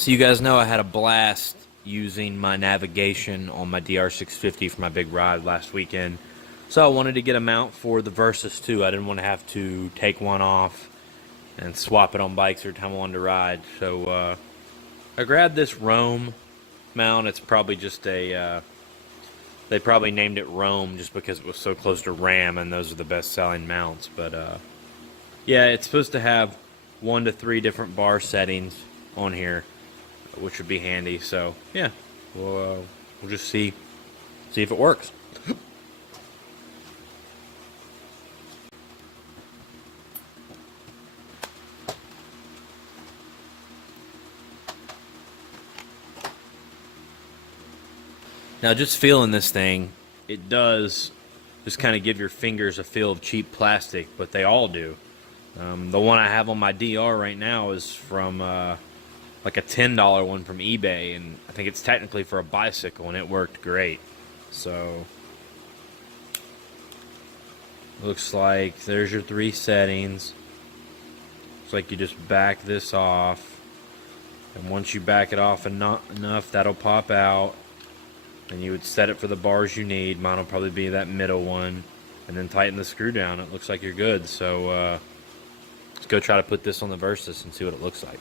So you guys know I had a blast using my navigation on my DR650 for my big ride last weekend. So I wanted to get a mount for the VERSYS too. I didn't want to have to take one off and swap it on bikes every time I wanted to ride. So I grabbed this Rome mount. It's probably just a, they probably named it Rome just because it was so close to Ram and those are the best selling mounts. But yeah, it's supposed to have 1 to 3 different bar settings on here, which would be handy. So yeah, we'll just see if it works. Now, just feeling this thing, it does just kind of give your fingers a feel of cheap plastic, but they all do. The one I have on my DR right now is from like a $10 one from eBay, and I think it's technically for a bicycle, and it worked great. So, looks like there's your 3 settings. Looks like you just back this off, and once you back it off enough, that'll pop out. And you would set it for the bars you need. Mine will probably be that middle one. And then tighten the screw down. It looks like you're good. So let's go try to put this on the VERSYS and see what it looks like.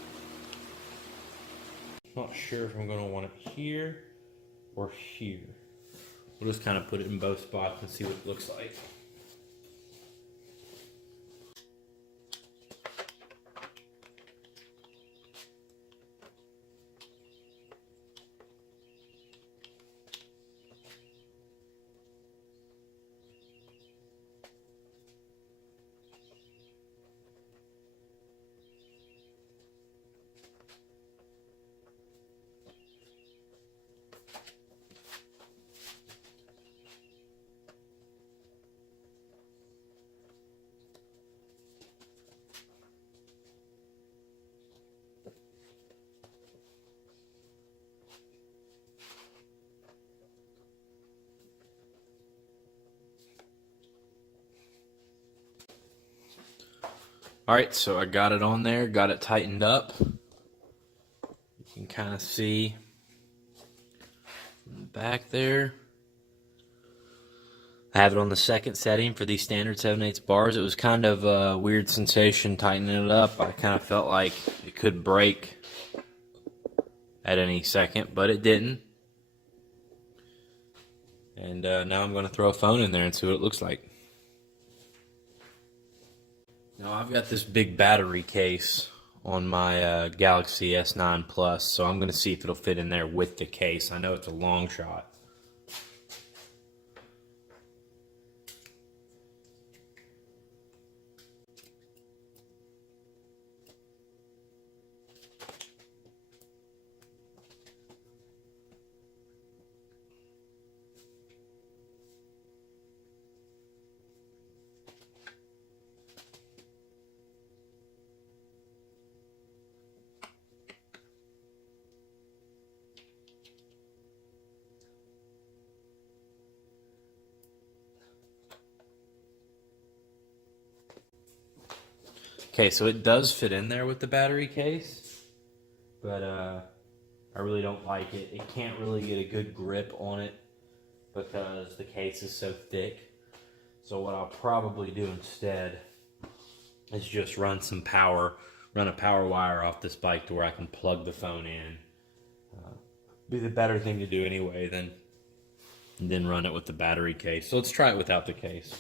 Not sure if I'm going to want it here or here. We'll just kind of put it in both spots and see what it looks like. Alright, so I got it on there, got it tightened up. You can kind of see in the back there. I have it on the second setting for these standard 7/8 bars. It was kind of a weird sensation tightening it up. I kind of felt like it could break at any second, but it didn't. And now I'm going to throw a phone in there and see what it looks like. Now I've got this big battery case on my Galaxy S9 Plus, so I'm going to see if it'll fit in there with the case. I know it's a long shot. Okay, so it does fit in there with the battery case, but I really don't like it. It can't really get a good grip on it because the case is so thick. So what I'll probably do instead is just run a power wire off this bike to where I can plug the phone in. Be the better thing to do anyway than run it with the battery case. So let's try it without the case.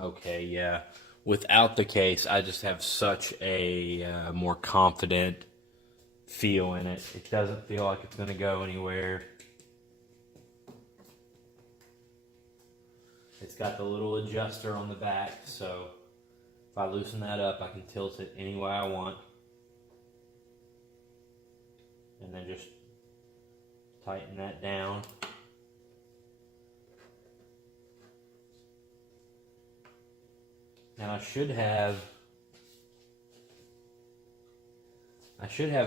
Okay, yeah. Without the case, I just have such a more confident feel in it. It doesn't feel like it's going to go anywhere. It's got the little adjuster on the back, so if If I loosen that up, I can tilt it any way I want. And then just tighten that down. Now I should have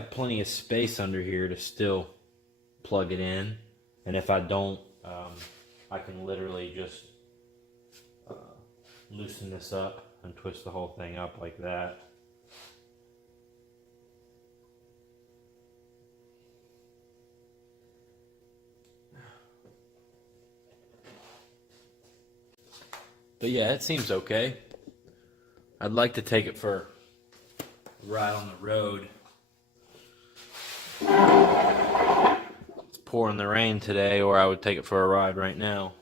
plenty of space under here to still plug it in. And if I don't, I can literally just loosen this up and twist the whole thing up like that. But yeah, it seems okay. I'd like to take it for a ride on the road. It's pouring the rain today, or I would take it for a ride right now.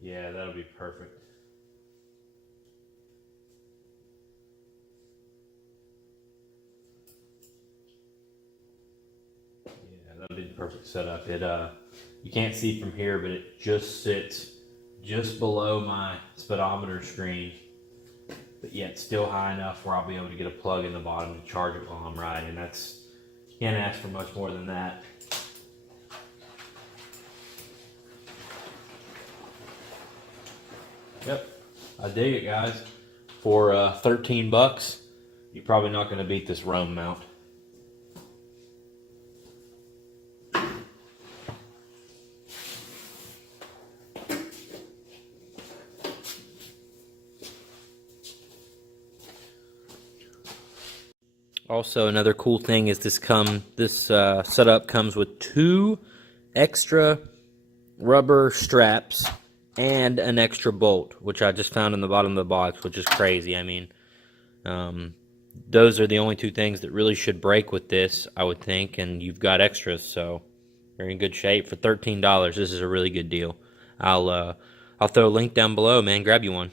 Yeah, that'll be perfect. That'll be the perfect setup. It you can't see from here, but it just sits just below my speedometer screen, but yet still high enough where I'll be able to get a plug in the bottom to charge it while I'm riding. You can't ask for much more than that. Yep, I dig it, guys. For 13 bucks, you're probably not going to beat this Rome mount. Also, another cool thing is this setup comes with 2 extra rubber straps and an extra bolt, which I just found in the bottom of the box, which is crazy. I mean, those are the only 2 things that really should break with this, I would think, and you've got extras, so they're in good shape. For $13, this is a really good deal. I'll throw a link down below, man. Grab you one.